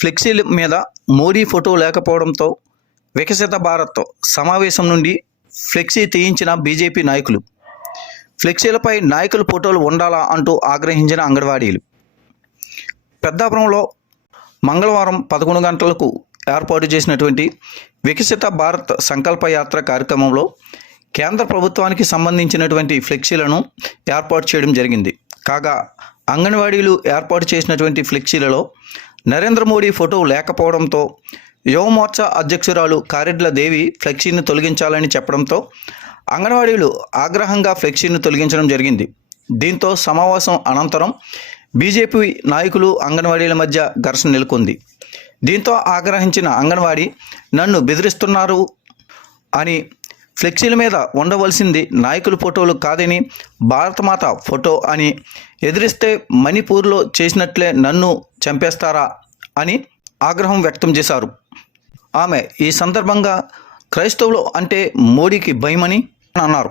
ఫ్లెక్సీల మీద మోడీ ఫోటో లేకపోవడంతో వికసిత భారత్ సమావేశం నుండి ఫ్లెక్సీ తీయించిన బీజేపీ నాయకులు. ఫ్లెక్సీలపై నాయకుల ఫోటోలు ఉండాలా అంటూ ఆగ్రహించిన అంగన్వాడీలు. పెద్దాపురంలో మంగళవారం పదకొండు గంటలకు ఏర్పాటు చేసినటువంటి వికసిత భారత్ సంకల్ప యాత్ర కార్యక్రమంలో కేంద్ర ప్రభుత్వానికి సంబంధించినటువంటి ఫ్లెక్సీలను ఏర్పాటు చేయడం జరిగింది. కాగా అంగన్వాడీలు ఏర్పాటు చేసినటువంటి ఫ్లెక్సీలలో నరేంద్ర మోడీ ఫోటో లేకపోవడంతో యువమోర్చా అధ్యక్షురాలు కారెడ్ల దేవి ఫ్లెక్సీని తొలగించాలని చెప్పడంతో అంగన్వాడీలు ఆగ్రహంగా ఫ్లెక్సీని తొలగించడం జరిగింది. దీంతో సమావేశం అనంతరం బీజేపీ నాయకులు అంగన్వాడీల మధ్య ఘర్షణ నెలకొంది. దీంతో ఆగ్రహించిన అంగన్వాడీ నన్ను బెదిరిస్తున్నారు అని ఫ్లెక్సీల మీద ఉండవలసింది నాయకుల ఫోటోలు కాదని భారతమాత ఫోటో అని ఎదిరిస్తే మణిపూర్లో చేసినట్లే నన్ను చంపేస్తారా అని ఆగ్రహం వ్యక్తం చేశారు. ఆమె ఈ సందర్భంగా క్రైస్తవులు అంటే మోడీకి భయమని అన్నారు.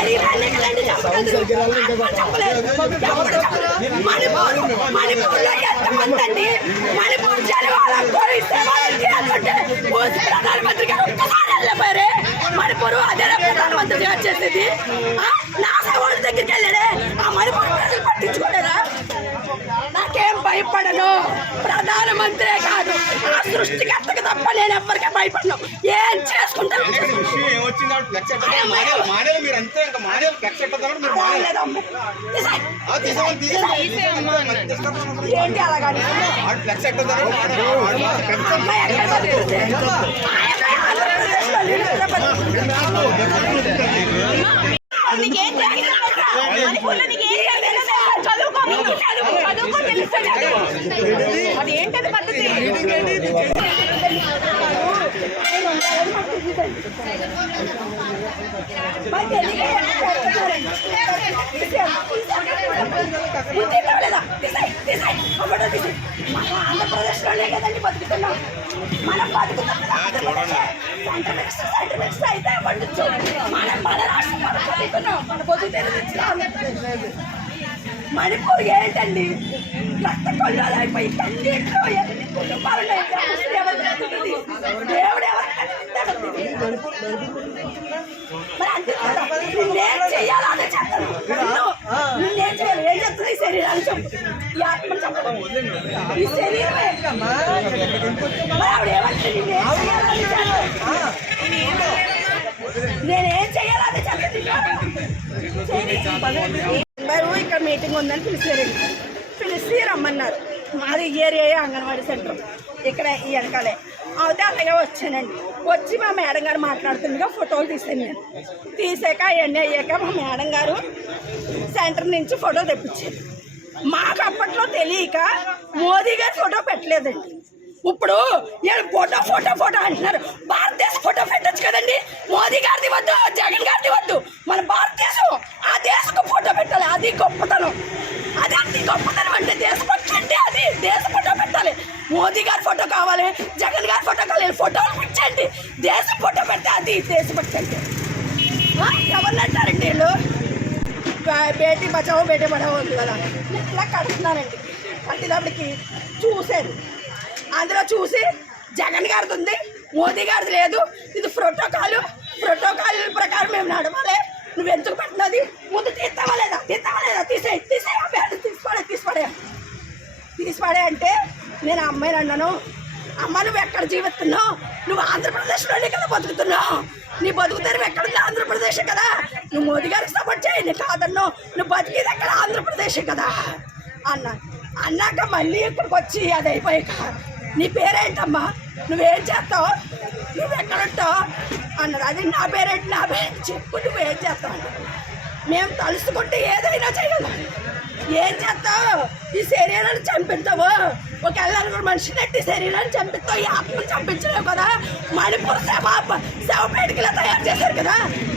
ఎలా డిస్కస్ మీరే చెప్పండి మణిపూర్ జనం వాళ్ళకి కూడా ఇస్తే వాళ్ళకి చేయాలంటే ప్రధానమంత్రి గారు ఒక్కసారి మణిపూర్ అదే ప్రధానమంత్రి వచ్చేసింది చేసేది ఆ, నాసా వాళ్ళ దగ్గరికి వెళ్ళాడే. ఆ మణిపూర్ ప్రజలు పట్టించుకోలేదా? భయపడను. ప్రధానమంత్రే కాదు. ఆ సృష్టికర్తకు తప్ప నేను ఎవ్వరికీ భయపడను. ఏం చేసుకుంటాను ఏమొచ్చింది ఆవిడ ఫ్లెక్స్ ఎట్టదు మానేలు మానేలు మీరు అంతే ఇంకా మానేలు ఫ్లెక్స్ ఎట్టదు మీరు మానేలు ఆ, తీసేమని తీసేమని తీసేమని ఏంటి అలాగని ఆవిడ ఫ్లెక్స్ ఎట్టదు అమ్మాయి ఎక్కడ బతుకుతుంది? ఆ అమ్మాయి ఆంధ్రప్రదేశ్లో లీడర్గా బతుకుతుంది. నీకేం తెలియదు తెలుసా? మణిపూర్లో నీకేం తెలియదు? చదువుకో ముందు చదువు. చదువుకో తెలుస్తుంది చదువు. అది ఏంటది పద్ధతి మరి తెలియక చేస్తున్నారండి. బుద్ధి కాలేదా? తీసేయ్, తీసేయ్. అమ్మడో తీసేయ్. మనం ఆంధ్రప్రదేశ్లోనే కదండి బతుకుతున్నాం మనం బతుకుతాం అయితే పండించు మనం మన రాష్ట్రం బతుకుతున్నాం మన బతుకు మణిపూర్ ఏంటండి? రక్త కొల్లాలు అయిపోయి కన్నీళ్ళు ఎన్ని కుటుంబాలు దేవుడు ఎవరు మరి అంతే కదా చెయ్యాలో అదే చెప్తాను చేయాలి ఏం ఈ శరీరాన్ని ఈ ఈ శరీరమే మరి ఆవిడ ఏమంటే చెయ్యాలో అదే చెప్తాను. నేనేం చెయ్యాలో అదే చెప్తాను ఇక్కడ మీటింగ్ ఉందని పిలిచారండి పిలిచి రమ్మన్నారు. మాది ఏరియా అంగన్వాడీ సెంటర్. ఇక్కడ ఈ వెనకాలే. అయితే అలాగే వచ్చానండి. వచ్చి మా మేడం గారు మాట్లాడుతుండగా ఫోటోలు తీసాను నేను. తీసాక అవన్నీ అయ్యాక మా మేడం గారు సెంటర్ నుంచి ఫోటో తెప్పించారు. మాకు అప్పట్లో తెలియక మోదీ గారు ఫోటో పెట్టలేదండి. ఇప్పుడు నేను ఫోటో ఫోటో ఫోటో అంటున్నారు. భారతదేశ ఫోటో పెట్టచ్చు కదండి. మోదీ గారిది వద్దు జగన్ గారిది వద్దు. మన భారతదేశం ఆ దేశకు ఫోటో పెట్టాలి. అది గొప్పతనం. అది అతి గొప్పతనం అంటే దేశభక్తి అంటే అది. దేశ ఫోటో పెట్టాలి. మోదీ గారి ఫోటో కావాలి జగన్ గారి ఫోటో కావాలి. ఫోటోలు దేశం ఫోటో పెడితే అది దేశభక్తి అంటే. ఎవరు అంటారండి వీళ్ళు బే- బేటీ బచావో బేటీ పడావో ఉంది కదా. ఇట్లా కడుతున్నానండి కట్టినప్పటికి చూశాను అందులో చూసి జగన్ గారిది ఉంది మోదీ గారిది లేదు. ఇది ప్రోటోకాల్. ప్రోటోకాల్ ప్రకారం మేము నడవాలి. నువ్వు ఎందుకు పెట్టినది? ముందు తీస్తావా లేదా? తీస్తావా లేదా? తీసే తీసే తీసుకోలే తీసుకోలే. అంటే నేను అమ్మాయిని అన్నాను అమ్మ నువ్వు ఎక్కడ జీవిస్తున్నావు? నువ్వు ఆంధ్రప్రదేశ్లోనే కదా బతుకుతున్నావు? నీ బతుకుతారు ఎక్కడ ఎక్కడుంది? ఆంధ్రప్రదేశ్ కదా. నువ్వు మోదీ గారికి సపోర్ట్ చేయండి కాదన్నావు నువ్వు బతికేది ఎక్కడ? ఆంధ్రప్రదేశ్ కదా. అన్నా అన్నాక మళ్ళీ ఇక్కడికి వచ్చి అది అయిపోయాక నీ పేరేంటమ్మా? నువ్వేం చేస్తావు? నువ్వు ఎక్కడుంటావు అన్నారు అది నా పేరేంటి? నా పేరు చెప్పు నువ్వేం చేస్తావు? మేము తలుసుకుంటే ఏదైనా చేయగలం. ఏం చేస్తావు? ఈ శరీరాన్ని చంపిస్తావు. ఒక ఎల్లరుగురు మనిషి నెట్టి శరీరాన్ని చంపిస్తావు ఈ ఆత్మను చంపించలేవు కదా? మణిపూర్ సేవ సేవ తయారు చేశారు కదా?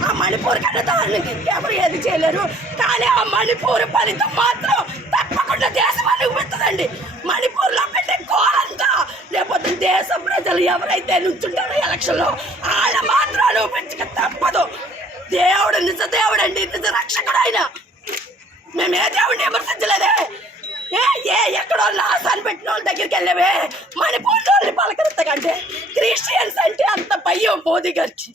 ఆ మణిపూర్ కన్నా దారుణంగా ఎవరు ఏది చేయలేరు. కానీ ఆ మణిపూర్ ఫలితం మాత్రం తప్పకుండా దేశం అనుభవిస్తుందండి మణిపూర్లో పెట్టే ఘోరంతా లేకపోతే దేశం ప్రజలు ఎవరైతే నుంచుంటారో ఎలక్షన్లో వాళ్ళ మాత్రం అనుభవించక తప్పదు. దేవుడు నిజ దేవుడు అండి నిజ రక్షకుడు ఆయన మేము ఏ దేవుడిని విమర్శించలేదే ఏ ఏ ఎక్కడో లాసాన్ని పెట్టిన వాళ్ళ దగ్గరికి వెళ్ళవే మణిపూర్ వాళ్ళని పలకరించకంటే క్రిస్టియన్స్ అంటే అంత భయం మోదీ గారికి